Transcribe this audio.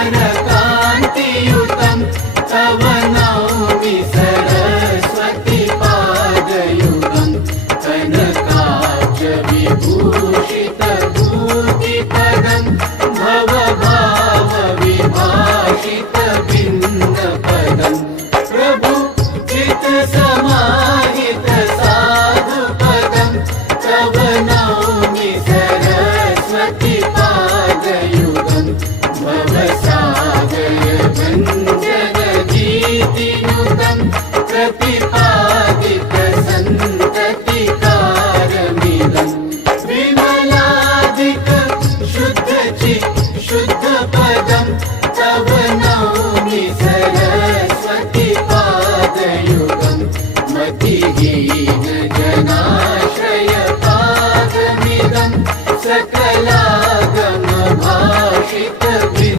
करकान्तियुतं तव नौमि सरस्वती पादयुगं कनकाब्जविभूषितभूतिपदं भवभावविभाषितभिन्नपदं प्रभु चित्समाहित साधुपदं तव नौमि सरस्वती पादयुगं भवसागरभञ्जनगीतिनुतं प्रतिपा